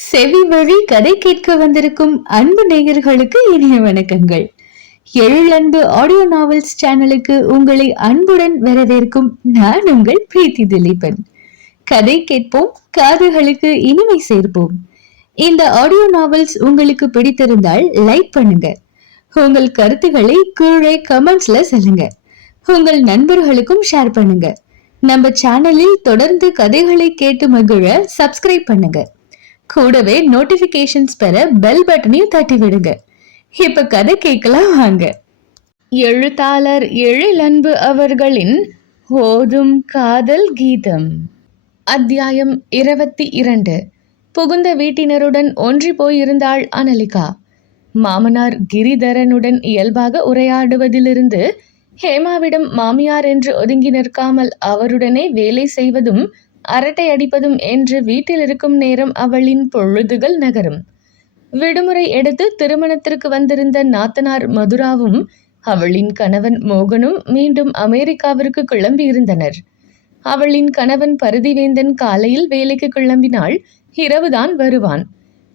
செவி வழி கதை கேட்க வந்திருக்கும் அன்பு நேயர்களுக்கு இனிய வணக்கங்கள். எழிலன்பு ஆடியோ நாவல்ஸ் சேனலுக்கு உங்களை அன்புடன் வரவேற்கும் நான் உங்கள் பிரீத்தி திலீபன். கதை கேட்போம், காதுகளுக்கு இனிமை சேர்ப்போம். இந்த ஆடியோ நாவல்ஸ் உங்களுக்கு பிடித்திருந்தால் லைக் பண்ணுங்க. உங்கள் கருத்துக்களை கீழே கமெண்ட்ஸ்ல சொல்லுங்க. உங்கள் நண்பர்களுக்கும் ஷேர் பண்ணுங்க. நம்ம சேனலில் தொடர்ந்து கதைகளை கேட்டு மகிழ சப்ஸ்கிரைப் பண்ணுங்க. கூடவே நோட்டிபிகேஷன்ஸ் பெற பெல் பட்டனையும் தட்டி விடுங்க. இப்ப கதை கேட்கலாம் வாங்க. எழுத்தாளர் எழிலன்பு அவர்களின் ஓதும் காதல் கீதம். அத்தியாயம் 22. புகுந்த வீட்டினருடன் ஒன்றி போயிருந்தாள் அனலிகா. மாமனார் கிரிதரனுடன் இயல்பாக உரையாடுவதிலிருந்து ஹேமாவிடம் மாமியார் என்று ஒதுங்கி நிற்காமல் அவருடனே வேலை செய்வதும் அரட்டை அடிப்பதும் என்று வீட்டில் இருக்கும் நேரம் அவளின் பொழுதுகள் நகரும். விடுமுறை எடுத்து திருமணத்திற்கு வந்திருந்த நாத்தனார் மதுராவும் அவளின் கணவன் மோகனும் மீண்டும் அமெரிக்காவிற்கு கிளம்பியிருந்தனர். அவளின் கணவன் பருதிவேந்தன் காலையில் வேலைக்கு கிளம்பினால் இரவுதான் வருவான்.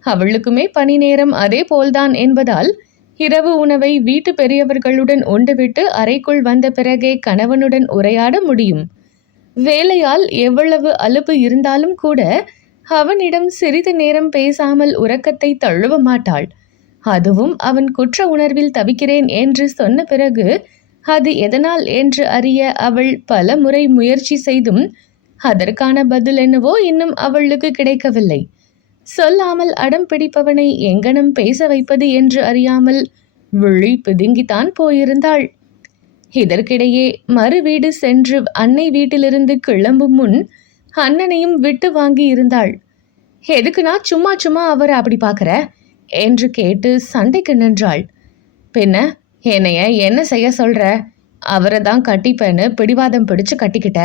அவளுக்குமே பணி நேரம் அதே போல்தான் என்பதால் இரவு உணவை வீட்டு பெரியவர்களுடன் உண்டுவிட்டு அறைக்குள் வந்த பிறகே கணவனுடன் உரையாட முடியும். வேலையால் எவ்வளவு அலுப்பு இருந்தாலும் கூட அவனிடம் சிறிது நேரம் பேசாமல் உறக்கத்தை தழுவ மாட்டாள். அதுவும் அவன் குற்ற உணர்வில் தவிக்கிறேன் என்று சொன்ன பிறகு அது எதனால் என்று அறிய அவள் பல முறை முயற்சி செய்தும் அதற்கான பதில் என்னவோ இன்னும் அவளுக்கு கிடைக்கவில்லை. சொல்லாமல் அடம் பிடிப்பவனை எங்கனம் பேச வைப்பது என்று அறியாமல் விழி பிதுங்கித்தான் போயிருந்தாள். இதற்கிடையே மறு வீடு சென்று அன்னை வீட்டிலிருந்து கிளம்பும் முன் அண்ணனையும் விட்டு வாங்கி இருந்தாள். எதுக்குனா சும்மா சும்மா அவர் அப்படி பார்க்கற என்று கேட்டு சண்டைக்கு நின்றாள். பின்ன என்னைய என்ன செய்ய சொல்ற? அவரை தான் கட்டிப்பேன்னு பிடிவாதம் பிடிச்சு கட்டிக்கிட்ட.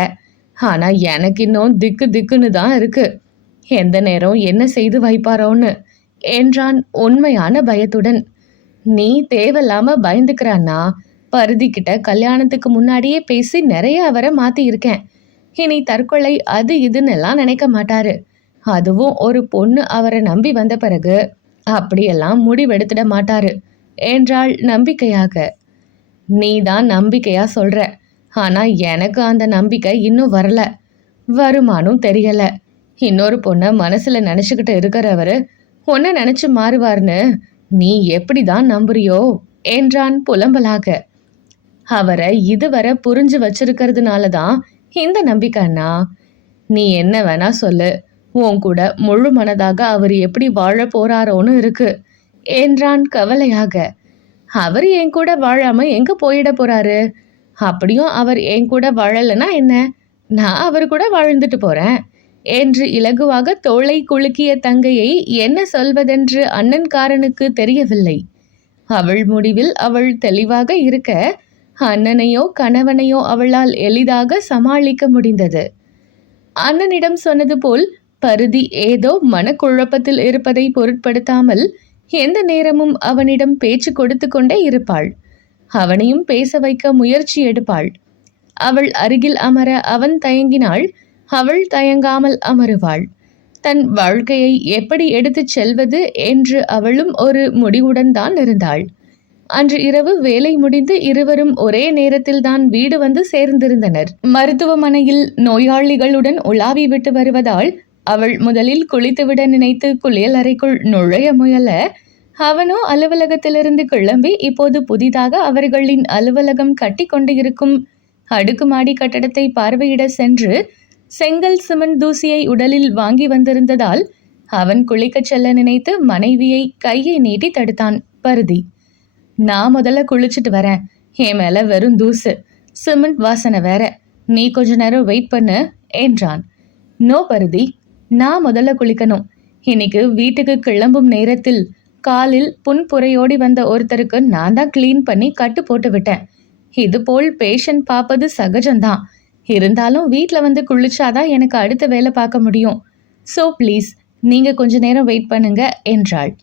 ஆனா எனக்கு இன்னும் திக்கு திக்குன்னு தான் இருக்கு. எந்த நேரம் என்ன செய்து வைப்பாரோன்னு என்றான் உண்மையான பயத்துடன். நீ தேவையில்லாம பயந்துக்கிறான்னா பருதிக்கிட்ட கல்யாணத்துக்கு முன்னாடியே பேசி நிறைய அவரை மாத்தி இருக்கேன். இனி தற்கொலை அது இதுன்னு எல்லாம் நினைக்க மாட்டாரு. அதுவும் ஒரு பொண்ணு அவரை நம்பி வந்த பிறகு அப்படியெல்லாம் முடிவெடுத்துட மாட்டாரு என்றாள் நம்பிக்கையாக. நீ தான் நம்பிக்கையா சொல்ற, ஆனா எனக்கு அந்த நம்பிக்கை இன்னும் வரல. வருமானம் தெரியல. இன்னொரு பொண்ணை மனசுல நினைச்சுக்கிட்டு இருக்கிறவரு உன்னை நினைச்சு மாறுவார்னு நீ எப்படிதான் நம்புறியோ என்றான் புலம்பலாக. அவரை இதுவரை புரிஞ்சு வச்சிருக்கிறதுனால தான் இந்த நம்பிக்கைன்னா. நீ என்ன வேணா சொல்லு, உன் கூட முழு மனதாக அவர் எப்படி வாழ போறாரோன்னு இருக்கு என்றான் கவலையாக. அவர் என் கூட வாழாம எங்க போயிட போறாரு? அப்படியும் அவர் என் கூட வாழலைன்னா என்ன, நான் அவர் கூட வாழ்ந்துட்டு போறேன் என்று இலகுவாக தோளை குலுக்கிய தங்கையை என்ன சொல்வதென்று அண்ணன்காரனுக்கு தெரியவில்லை. அவள் முடிவில் அவள் தெளிவாக இருக்க அண்ணனையோ கணவனையோ அவளால் எளிதாக சமாளிக்க முடிந்தது. அண்ணனிடம் சொன்னது போல் பருதி ஏதோ மனக்குழப்பத்தில் இருப்பதை பொருட்படுத்தாமல் எந்த நேரமும் அவனிடம் பேச்சு கொடுத்து கொண்டே இருப்பாள். அவனையும் பேச வைக்க முயற்சி எடுப்பாள். அவள் அருகில் அமர அவன் தயங்கினாள். அவள் தயங்காமல் அமருவாள். தன் வாழ்க்கையை எப்படி எடுத்துச் செல்வது என்று அவளும் ஒரு முடிவுடன் தான் இருந்தாள். அன்று இரவு வேலை முடிந்து இருவரும் ஒரே நேரத்தில் தான் வீடு வந்து சேர்ந்திருந்தனர். மருத்துவமனையில் நோயாளிகளுடன் உலாவி விட்டு வருவதால் அவள் முதலில் குளித்துவிட நினைத்து குளியல் அறைக்குள் நுழைய முயல, அவனோ அலுவலகத்திலிருந்து கிளம்பி இப்போது புதிதாக அவர்களின் அலுவலகம் கட்டி கொண்டு இருக்கும் அடுக்குமாடி கட்டடத்தை பார்வையிட சென்று செங்கல் சிமெண்ட் தூசியை உடலில் வாங்கி வந்திருந்ததால் அவன் குளிக்கச் செல்ல நினைத்து மனைவியை கையை நீட்டி தடுத்தான் பருதி. நான் முதல்ல குளிச்சுட்டு வரேன், என் மேல வெறும் தூசு, சிமெண்ட் வாசனை வேற, நீ கொஞ்ச நேரம் வெயிட் பண்ணு என்றான். நோ பருதி, நான் முதல்ல குளிக்கணும். இன்னைக்கு வீட்டுக்கு கிளம்பும் நேரத்தில் காலில் புன்புறையோடி வந்த ஒருத்தருக்கு நான் தான் கிளீன் பண்ணி கட்டு போட்டு விட்டேன். இது போல் பேஷண்ட் பார்ப்பது சகஜம்தான். இருந்தாலும் வீட்டில் வந்து குளிச்சாதான் எனக்கு அடுத்த வேலை பார்க்க முடியும். ஸோ ப்ளீஸ் நீங்க கொஞ்ச நேரம் வெயிட் பண்ணுங்க என்றாள்.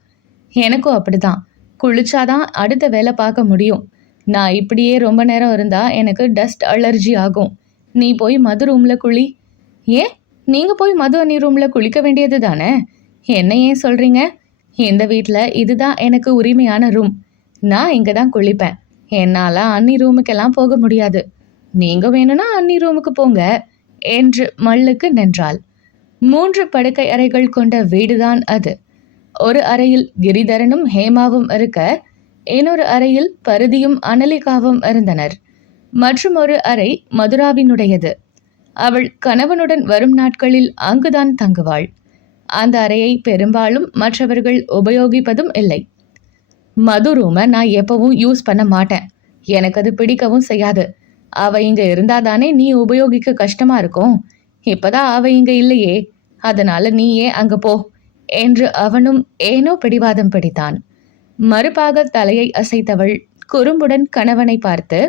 எனக்கும் அப்படிதான், குளிச்சாதான் அடுத்த வேலை பார்க்க முடியும். நான் இப்படியே ரொம்ப நேரம் இருந்தா எனக்கு டஸ்ட் அலர்ஜி ஆகும். நீ போய் மது ரூம்ல குளி. ஏன், நீங்க போய் மது அணி ரூம்ல குளிக்க வேண்டியது தானே? என்ன ஏன் சொல்றீங்க? இந்த வீட்டில் இதுதான் எனக்கு உரிமையான ரூம். நான் இங்கே தான் குளிப்பேன். என்னால் அன்னி ரூமுக்கெல்லாம் போக முடியாது. நீங்க வேணும்னா அன்னி ரூமுக்கு போங்க என்று மல்லுக்கு நின்றாள். 3 படுக்கை அறைகள் கொண்ட வீடுதான் அது. ஒரு அறையில் கிரிதரனும் ஹேமாவும் இருக்க, இன்னொரு அறையில் பருதியும் அனலிகாவும் இருந்தனர். மற்றும் ஒரு அறை மதுராவினுடையது. அவள் கணவனுடன் வரும் நாட்களில் அங்குதான் தங்குவாள். அந்த அறையை பெரும்பாலும் மற்றவர்கள் உபயோகிப்பதும் இல்லை. மது ரூமை நான் எப்பவும் யூஸ் பண்ண மாட்டேன். எனக்கு அது பிடிக்கவும் செய்யாது. அவ இங்க இருந்தாதானே நீ உபயோகிக்க கஷ்டமா இருக்கும். இப்பதான் அவ இங்க இல்லையே, அதனால நீயே அங்க போ என்று அவனும் ஏனோ பிடிவாதம் பிடித்தான். மறுபாக தலையை அசைத்தவள் குறும்புடன் கணவனை பார்த்து,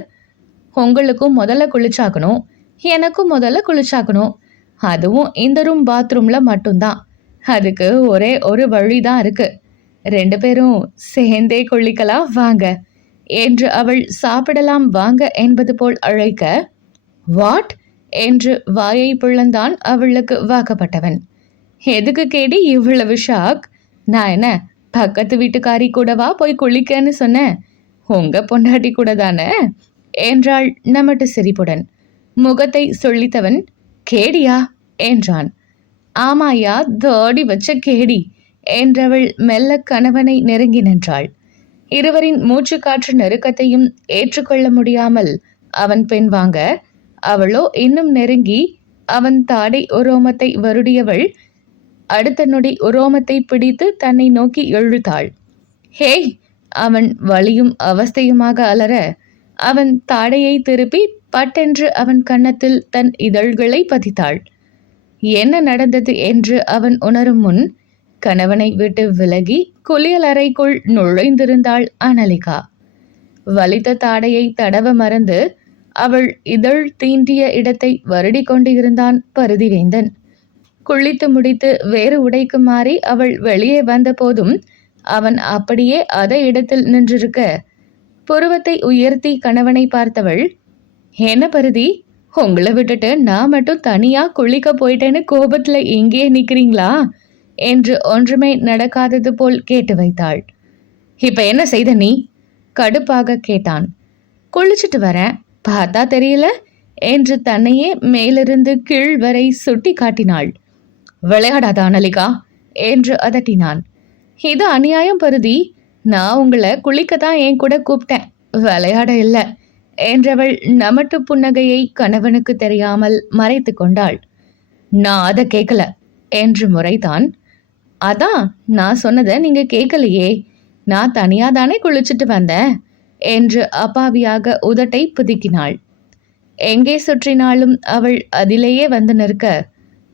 உங்களுக்கும் முதல்ல குளிச்சாக்கணும், எனக்கும் முதல்ல குளிச்சாக்கணும். அதுவும் இந்த ரூம் பாத்ரூம்ல மட்டும்தான். அதுக்கு ஒரே ஒரு வழிதான் இருக்கு. 2 பேரும் சேர்ந்தே குளிக்கலாம் வாங்க என்று அவள் சாப்பிடலாம் வாங்க என்பது போல் அழைக்க, வாட் என்று வாயை பிளந்தான் அவளுக்கு வாக்கப்பட்டவன். எதுக்கு கேடி இவ்வளவு ஷாக்? நான் என்ன பக்கத்து வீட்டுக்காரி கூடவா போய் குளிக்கன்னு சொன்னேன்? உங்க பொண்டாட்டி கூட தானே என்றாள் நமட்டு சிரிப்புடன். முகத்தை சொல்லித்தவன், கேடியா என்றான். ஆமாயா, தோடி வச்ச கேடி என்றவள் மெல்ல கணவனை நெருங்கி நின்றாள். இருவரின் மூச்சு காற்று நெருக்கத்தையும் ஏற்றுக்கொள்ள முடியாமல் அவன் பெண் வாங்க, அவளோ இன்னும் நெருங்கி அவன் தாடை உரோமத்தை வருடியவள் அடுத்த நொடி உரோமத்தை பிடித்து தன்னை நோக்கி இழுத்தாள். ஹேய்! அவன் வலியும் அவஸ்தையுமாக அலற, அவன் தாடையை திருப்பி பட்டென்று அவன் கன்னத்தில் தன் இதழ்களை பதித்தாள். என்ன நடந்தது என்று அவன் உணரும் முன் கணவனை விட்டு விலகி குளியல் அறைக்குள் நுழைந்திருந்தாள் அனலிகா. வலித்த தாடையை தடவ மறந்து அவள் இதழ் தீண்டிய இடத்தை வருடி கொண்டு இருந்தான் பருதிவேந்தன். குளித்து முடித்து வேறு உடைக்கு மாறி அவள் வெளியே வந்த போதும் அவன் அப்படியே அதே இடத்தில் நின்றிருக்க, புருவத்தை உயர்த்தி கணவனை பார்த்தவள், என்ன பருதி, உங்களை விட்டுட்டு நான் மட்டும் தனியா குளிக்க போயிட்டேன்னு கோபத்துல இங்கேயே நிக்கிறீங்களா என்று ஒன்றுமே நடக்காதது போல் கேட்டு வைத்தாள். இப்ப என்ன செய்த நீ? கடுப்பாக கேட்டான். குளிச்சுட்டு வரேன், பார்த்தா தெரியல என்று தன்னையே மேலிருந்து கீழ் வரை சுட்டி காட்டினாள். விளையாடாத அனலிகா என்று அதட்டினான். இது அநியாயம் பருதி, நான் உங்களை குளிக்கத்தான் என் கூட கூப்பிட்டேன், விளையாட இல்லை என்றவள் நமட்டு புன்னகையை கணவனுக்கு தெரியாமல் மறைத்து கொண்டாள். நான் அதை கேட்கல என்று முறைத்தான். அதான் நான் சொன்னதை நீங்க கேட்கலையே, நான் தனியா தானே குளிச்சுட்டு வந்தேன் என்று அப்பாவியாக உதட்டை புதுக்கினாள். எங்கே சுற்றினாலும் அவள் அதிலேயே வந்து நிற்க,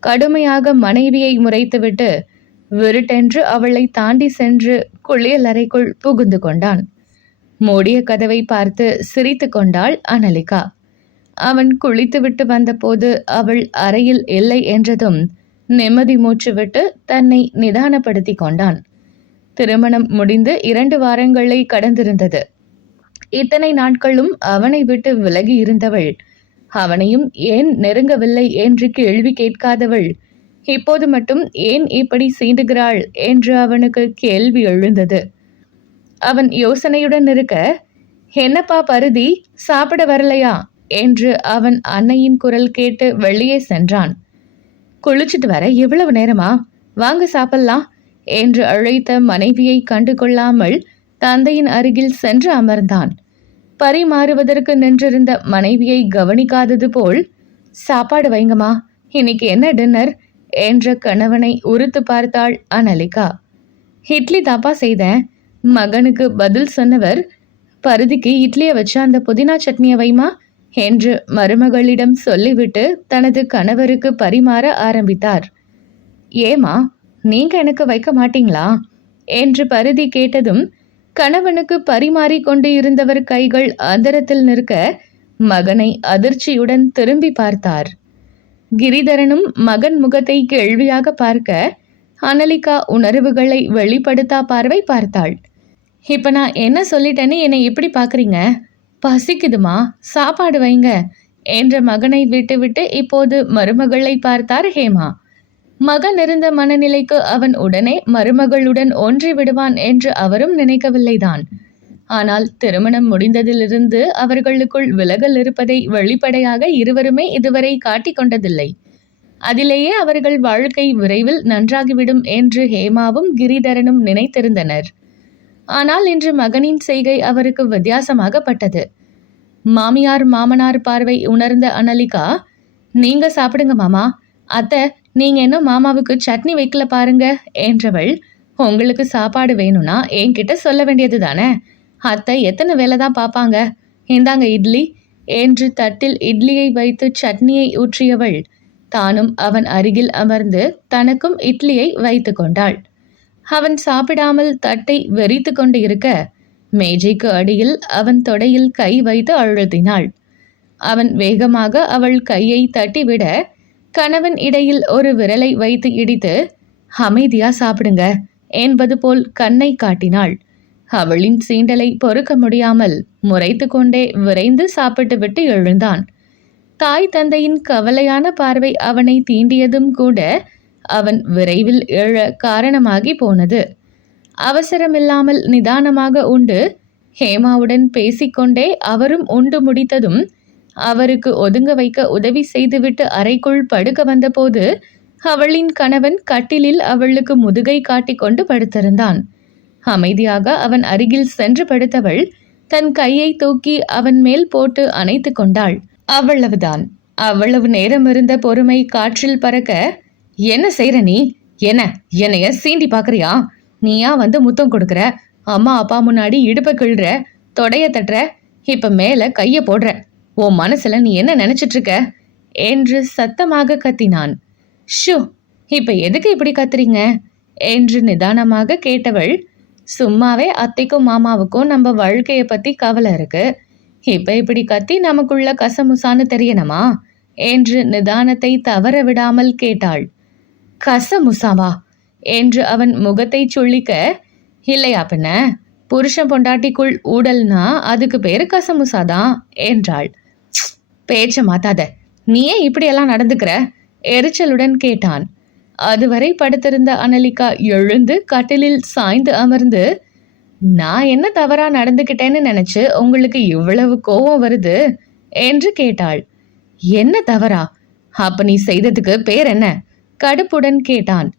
கடுமையாக மனைவியை முறைத்துவிட்டு விருட்டென்று அவளை தாண்டி சென்று குளியல் அறைக்குள் புகுந்து கொண்டான். மூடிய கதவை பார்த்து சிரித்து கொண்டாள் அனலிகா. அவன் குளித்துவிட்டு வந்தபோது அவள் அறையில் இல்லை என்றதும் நிம்மதி மூச்சு விட்டு தன்னை நிதானப்படுத்தி கொண்டான். திருமணம் முடிந்து 2 வாரங்களை கடந்திருந்தது. இத்தனை நாட்களும் அவனை விட்டு விலகி இருந்தவள், அவனையும் ஏன் நெருங்கவில்லை என்று கேள்வி கேட்காதவள், இப்போது மட்டும் ஏன் இப்படி சீண்டுகிறாள் என்று அவனுக்கு கேள்வி எழுந்தது. அவன் யோசனையுடன் இருக்க, என்னப்பா பருதி, சாப்பிட வரலையா என்று அவன் அன்னையின் குரல் கேட்டு வெளியே சென்றான். குளிச்சுட்டு வர இவ்வளவு நேரமா, வாங்க சாப்பிடலாம் என்று அழைத்த மனைவியை கண்டு கொள்ளாமல் தந்தையின் அருகில் சென்று அமர்ந்தான். பரிமாறுவதற்கு நின்றிருந்த மனைவியை கவனிக்காதது போல், சாப்பாடு வைங்கம்மா, இன்னைக்கு என்ன டின்னர் என்ற கணவனை உறுத்து பார்த்தாள் அனலிகா. இட்லி தாப்பா செய்தேன். மகனுக்கு பதில் சொன்னவர், பருதிக்கு இட்லியை வச்சு அந்த புதினா சட்னியை வைமா என்று மருமகளிடம் சொல்லிவிட்டு தனது கணவருக்கு பரிமாற ஆரம்பித்தார். ஏமா, நீங்க எனக்கு வைக்க மாட்டீங்களா என்று பருதி கேட்டதும் கணவனுக்கு பரிமாறி கொண்டு இருந்தவர் கைகள் அந்தரத்தில் நிற்க மகனை அதிர்ச்சியுடன் திரும்பி பார்த்தார். கிரிதரனும் மகன் முகத்தை கேள்வியாக பார்க்க அனலிகா உணர்வுகளை வெளிப்படுத்தா பார்வை பார்த்தாள். இப்ப நான் என்ன சொல்லிட்டேன்னு என்னை எப்படி பாக்குறீங்க? பசிக்குதுமா, சாப்பாடு வைங்க என்ற மகனை விட்டுவிட்டு இப்போது மருமகளை பார்த்தார் ஹேமா. மகன் இருந்த மனநிலைக்கு அவன் உடனே மருமகளுடன் ஒன்றி விடுவான் என்று அவரும் நினைக்கவில்லைதான். ஆனால் திருமணம் முடிந்ததிலிருந்து அவர்களுக்குள் விலகல் இருப்பதை வெளிப்படையாக இருவருமே இதுவரை காட்டிக் கொண்டதில்லை. அதிலேயே அவர்கள் வாழ்க்கை விரைவில் நன்றாகிவிடும் என்று ஹேமாவும் கிரிதரனும் நினைத்திருந்தனர். ஆனால் இன்று மகனின் செய்கை அவருக்கு வித்தியாசமாகப்பட்டது. மாமியார் மாமனார் பார்வை உணர்ந்த அனலிகா, நீங்க சாப்பிடுங்க மாமா, அத்தை நீங்க இன்னும் மாமாவுக்கு சட்னி வைக்கல பாருங்க என்றவள், உங்களுக்கு சாப்பாடு வேணும்னா என்கிட்ட சொல்ல வேண்டியது தானே, அத்தை எத்தனை வேலை தான் பார்ப்பாங்க, இந்தாங்க இட்லி என்று தட்டில் இட்லியை வைத்து சட்னியை ஊற்றியவள் தானும் அவன் அருகில் அமர்ந்து தனக்கும் இட்லியை வைத்து கொண்டாள். அவன் சாப்பிடாமல் தட்டை வெறித்து கொண்டு இருக்க மேஜைக்கு அடியில் அவன் தொடையில் கை வைத்து அழுத்தினாள். அவன் வேகமாக அவள் கையை தட்டிவிட கணவன் இடையில் ஒரு விரலை வைத்து இடித்து, அமைதியா சாப்பிடுங்க என்பது போல் கண்ணை காட்டினாள். அவளின் சீண்டலை பொறுக்க முடியாமல் முறைத்து கொண்டே விரைந்து சாப்பிட்டு விட்டு எழுந்தான். தாய் தந்தையின் கவலையான பார்வை அவனை தீண்டியதும் கூட அவன் விரைவில் எழ காரணமாகி போனது. அவசரமில்லாமல் நிதானமாக உண்டு ஹேமாவுடன் பேசிக்கொண்டே அவரும் உண்டு முடித்ததும் அவருக்கு ஒதுங்க வைக்க உதவி செய்துவிட்டு அறைக்குள் படுக்க வந்தபோது அவளின் கணவன் கட்டிலில் அவளுக்கு முதுகை காட்டிக்கொண்டு படுத்திருந்தான். அமைதியாக அவன் அருகில் சென்று படுத்தவள் தன் கையை தூக்கி அவன் மேல் போட்டு அணைத்து கொண்டாள். அவ்வளவுதான். அவ்வளவு நேரம் இருந்த பொறுமை காற்றில் பறக்க, என்ன செய்ற நீ, என்னைய சீண்டி பாக்குறியா, நீயா வந்து முத்தம் கொடுக்குற, அம்மா அப்பா முன்னாடி இடுப்ப கிள்ற, தொடைய தட்டுற, இப்ப மேல கைய போடுற, உன் மனசுல நீ என்ன நினைச்சிட்டு இருக்க என்று சத்தமாக கத்தினான். ஷூ, இப்ப எதுக்கு இப்படி கத்துறீங்க என்று நிதானமாக கேட்டவள், சும்மாவே அத்தைக்கும் மாமாவுக்கும் நம்ம வாழ்க்கைய பத்தி கவலை இருக்கு, இப்ப இப்படி கத்தி நமக்குள்ள கசமுசான்னு தெரியணுமா என்று நிதானத்தை தவற விடாமல் கேட்டாள். கசமுசாவா என்று அவன் முகத்தை சொல்லிக்க, இல்லையா பின்ன, புருஷன் பொண்டாட்டிக்குள் ஊடல்னா அதுக்கு பேரு கசமுசாதான் என்றாள். பேச்ச மாத்தாத, நீயே இப்படியெல்லாம் நடந்துக்கிற எரிச்சலுடன் கேட்டான். அதுவரை படுத்திருந்த அனலிகா எழுந்து கட்டிலில் சாய்ந்து அமர்ந்து, நான் என்ன தவறா நடந்துக்கிட்டேன்னு நினைச்சு உங்களுக்கு இவ்வளவு கோபம் வருது என்று கேட்டாள். என்ன தவறா, அப்ப நீ செய்ததுக்கு பேர் என்ன கடுப்புடன் கேட்டான்.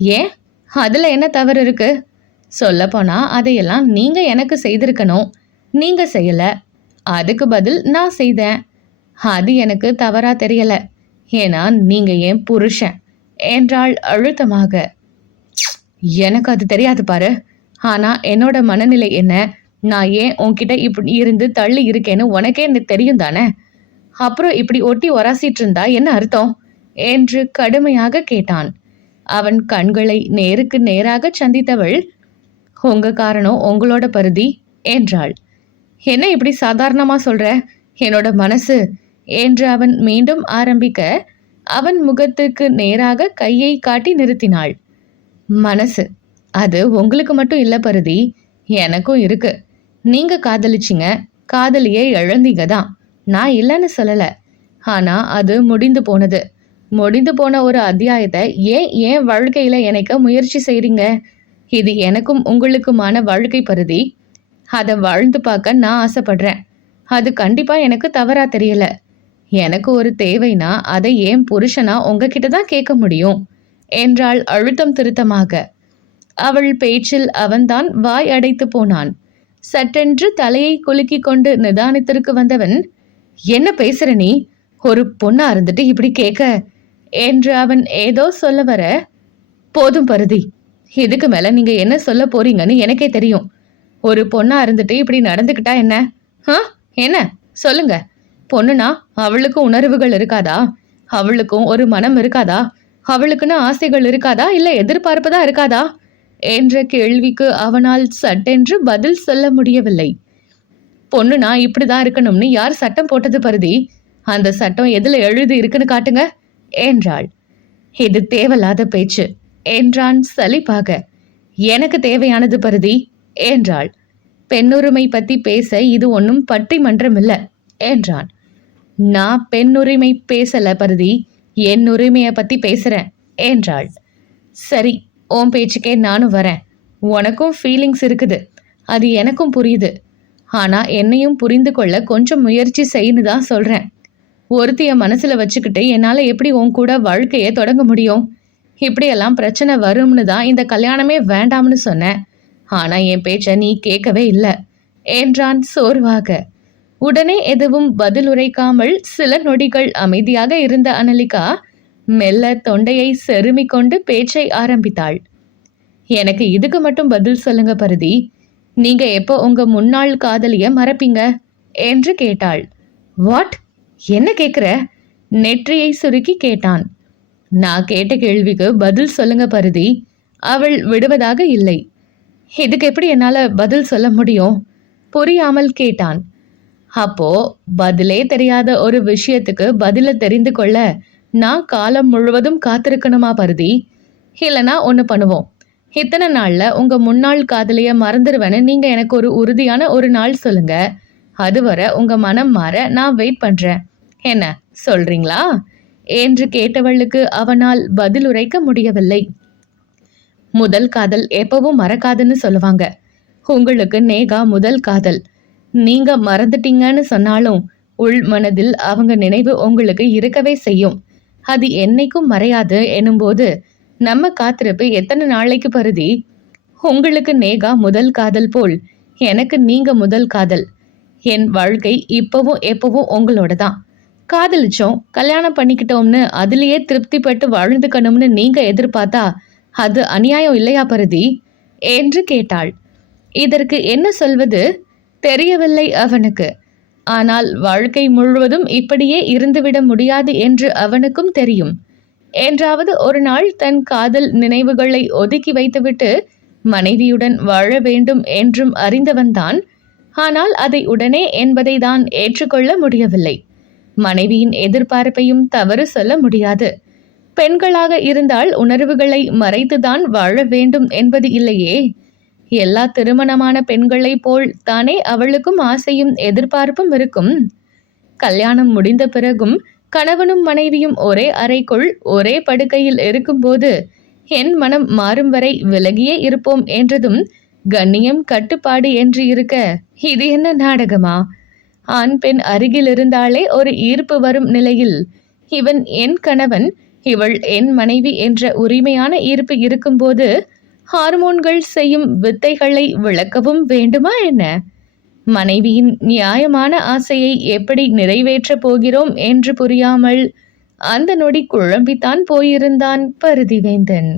ஏன், அதுல என்ன தவறு இருக்கு, சொல்ல போனா அதையெல்லாம் நீங்க எனக்கு செய்திருக்கணும், நீங்க செய்யல, அதுக்கு பதில் நான் செய்தேன், அது எனக்கு தவறா தெரியல, ஏன்னா நீங்க ஏன் புருஷன் என்றாள் அழுத்தமாக. எனக்கு அது தெரியாது பாரு, ஆனா என்னோட மனநிலை என்ன, நான் ஏன் உன்கிட்ட இப்படி இருந்து தள்ளி இருக்கேன்னு உனக்கே தெரியும் தானே, அப்புறம் இப்படி ஒட்டி ஒராசிட்டு இருந்தா என்ன அர்த்தம் என்று கடுமையாக கேட்டான். அவன் கண்களை நேருக்கு நேராக சந்தித்தவள், உங்க காரணம் உங்களோட பருதி என்றாள். என்ன இப்படி சாதாரணமா சொல்ற, என்னோட மனசு என்று அவன் மீண்டும் ஆரம்பிக்க அவன் முகத்துக்கு நேராக கையை காட்டி நிறுத்தினாள். மனசு, அது உங்களுக்கு மட்டும் இல்ல பருதி, எனக்கும் இருக்கு. நீங்க காதலிச்சிங்க, காதலியே இழந்தீங்க தான், நான் இல்லைன்னு சொல்லல, ஆனா அது முடிந்து போனது. முடிந்து போன ஒரு அத்தியாயத்தை ஏன் வாழ்க்கையில இணைக்க முயற்சி செய்றீங்க, இது எனக்கும் உங்களுக்குமான வாழ்க்கை பருதி, அதை வாழ்ந்து பார்க்க நான் ஆசைப்படுறேன், அது கண்டிப்பா எனக்கு தவறா தெரியல, எனக்கு ஒரு தேவைனா அதை ஏன் புருஷனா உங்ககிட்ட தான் கேட்க முடியும் என்றாள் அழுத்தம் திருத்தமாக. அவள் பேச்சில் அவன்தான் வாய் அடைத்து போனான். சட்டென்று தலையை குலுக்கி கொண்டு நிதானத்திற்கு வந்தவன், என்ன பேசுற நீ, ஒரு பொண்ணா இருந்துட்டு இப்படி கேட்க என்று அவன் ஏதோ சொல்ல வர, போதும் பருதி, இதுக்கு மேல நீங்க என்ன சொல்ல போறீங்கன்னு எனக்கே தெரியும். ஒரு பொண்ணா இருந்துட்டு இப்படி நடந்துக்கிட்டா என்ன, என்ன சொல்லுங்க, பொண்ணுனா அவளுக்கும் உணர்வுகள் இருக்காதா, அவளுக்கும் ஒரு மனம் இருக்காதா, அவளுக்குன்னு ஆசைகள் இருக்காதா, இல்ல எதிர்பார்ப்புதான் இருக்காதா என்ற கேள்விக்கு அவனால் சட்டென்று பதில் சொல்ல முடியவில்லை. பொண்ணுனா இப்படிதான் இருக்கணும்னு யார் சட்டம் போட்டது பருதி, அந்த சட்டம் எதுல எழுதி இருக்குன்னு காட்டுங்க என்றாள். இது தேவையில்லாத பேச்சு என்றான் சலிப்பாக. எனக்கு தேவையானது பருதி என்றாள். பெண்ணுரிமை பத்தி பேச இது ஒன்னும் பட்டிமன்றம் இல்ல என்றான். நான் பெண்ணுரிமை பேசல பருதி, என் உரிமைய பத்தி பேசுறேன் என்றாள். சரி, உன் பேச்சுக்கே நானும் வரேன். உனக்கும் ஃபீலிங்ஸ் இருக்குது, அது எனக்கும் புரியுது. ஆனா என்னையும் புரிந்து கொள்ள கொஞ்சம் முயற்சி செய்யன்னு தான் சொல்றேன். ஒருத்திய மனசுல வச்சுக்கிட்டு என்னால எப்படி உன் கூட வாழ்க்கைய தொடங்க முடியும்? இப்படியெல்லாம் பிரச்சனை வரும்னு தான் இந்த கல்யாணமே வேண்டாம்னு சொன்னேன். ஆனா என் பேச்ச நீ கேட்கவே இல்லை என்றான் சோர்வாக. உடனே எதுவும் பதில் உரைக்காமல் சில நொடிகள் அமைதியாக இருந்த அனலிகா மெல்ல தொண்டையை செருமிக் கொண்டு பேச்சை ஆரம்பித்தாள். எனக்கு இதுக்கு மட்டும் பதில் சொல்லுங்க பருதி. நீங்க எப்போ உங்க முன்னாள் காதலிய மறப்பீங்க என்று கேட்டாள். வாட்? என்ன கேக்குற? நெற்றியை சுருக்கி கேட்டான். நான் கேட்ட கேள்விக்கு பதில் சொல்லுங்க பருதி. அவள் விடுவதாக இல்லை. இதுக்கு எப்படி என்னால பதில் சொல்ல முடியும்? புரியாமல் கேட்டான். அப்போ பதிலே தெரியாத ஒரு விஷயத்துக்கு பதில தெரிந்து கொள்ள நான் காலம் முழுவதும் காத்திருக்கணுமா பருதி? இல்லைனா ஒன்று பண்ணுவோம். இத்தனை நாள்ல உங்க முன்னாள் காதலிய மறந்துடுவேன்னு நீங்க எனக்கு ஒரு உறுதியான ஒரு நாள் சொல்லுங்க. அதுவரை உங்க மனம் மாற நான் வெயிட் பண்றேன். என்ன சொல்றீங்களா என்று கேட்டவளுக்கு அவனால் பதில் உரைக்க முடியவில்லை. முதல் காதல் எப்பவும் மறக்காதுன்னு சொல்லுவாங்க. உங்களுக்கு நேகா முதல் காதல். நீங்க மறந்துட்டீங்கன்னு சொன்னாலும் உள் மனதில் அவங்க நினைவு உங்களுக்கு இருக்கவே செய்யும். அது என்னைக்கும் மறையாது எனும்போது நம்ம காத்திருப்பு எத்தனை நாளைக்கு பருதி? உங்களுக்கு நேகா முதல் காதல் போல் எனக்கு நீங்க முதல் காதல். என் வாழ்க்கை இப்பவும் எப்பவும் உங்களோட தான். காதலிச்சோம், கல்யாணம் பண்ணிக்கிட்டோம்னு அதுலயே திருப்திப்பட்டு வாழ்ந்துக்கணும்னு நீங்க எதிர்பார்த்தா அது அநியாயம் இல்லையா பருதி என்று கேட்டாள். இதற்கு என்ன சொல்வது தெரியவில்லை அவனுக்கு. ஆனால் வாழ்க்கை முழுவதும் இப்படியே இருந்துவிட முடியாது என்று அவனுக்கும் தெரியும். என்றாவது ஒரு நாள் தன் காதல் நினைவுகளை ஒதுக்கி வைத்துவிட்டு மனைவியுடன் வாழ வேண்டும் என்றும் அறிந்தவன்தான். ஆனால் அதை உடனே என்பதை தான் ஏற்றுக்கொள்ள முடியவில்லை. மனைவியின் எதிர்பார்ப்பையும் தவறு சொல்ல முடியாது. பெண்களாக இருந்தால் உணர்வுகளை மறைத்துதான் வாழ வேண்டும் என்பது இல்லையே. எல்லா திருமணமான பெண்களை போல் தானே அவளுக்கும் ஆசையும் எதிர்பார்ப்பும் இருக்கும். கல்யாணம் முடிந்த பிறகும் கணவனும் மனைவியும் ஒரே அறைக்குள் ஒரே படுக்கையில் இருக்கும்போது என் மனம் மாறும் வரை விலகியே இருப்போம் என்றதும் கண்ணியம் கட்டுப்பாடு என்று இருக்க இது என்ன நாடகமா? ஆண் பெண் அருகில் இருந்தாலே ஒரு ஈர்ப்பு வரும் நிலையில் இவன் என் கணவன், இவள் என் மனைவி என்ற உரிமையான ஈர்ப்பு இருக்கும்போது ஹார்மோன்கள் செய்யும் வித்தைகளை விளக்கவும் வேண்டுமா என்ன? மனைவியின் நியாயமான ஆசையை எப்படி நிறைவேற்றப் போகிறோம் என்று புரியாமல் அந்த நொடி குழம்பித்தான் போயிருந்தான் பருதிவேந்தன்.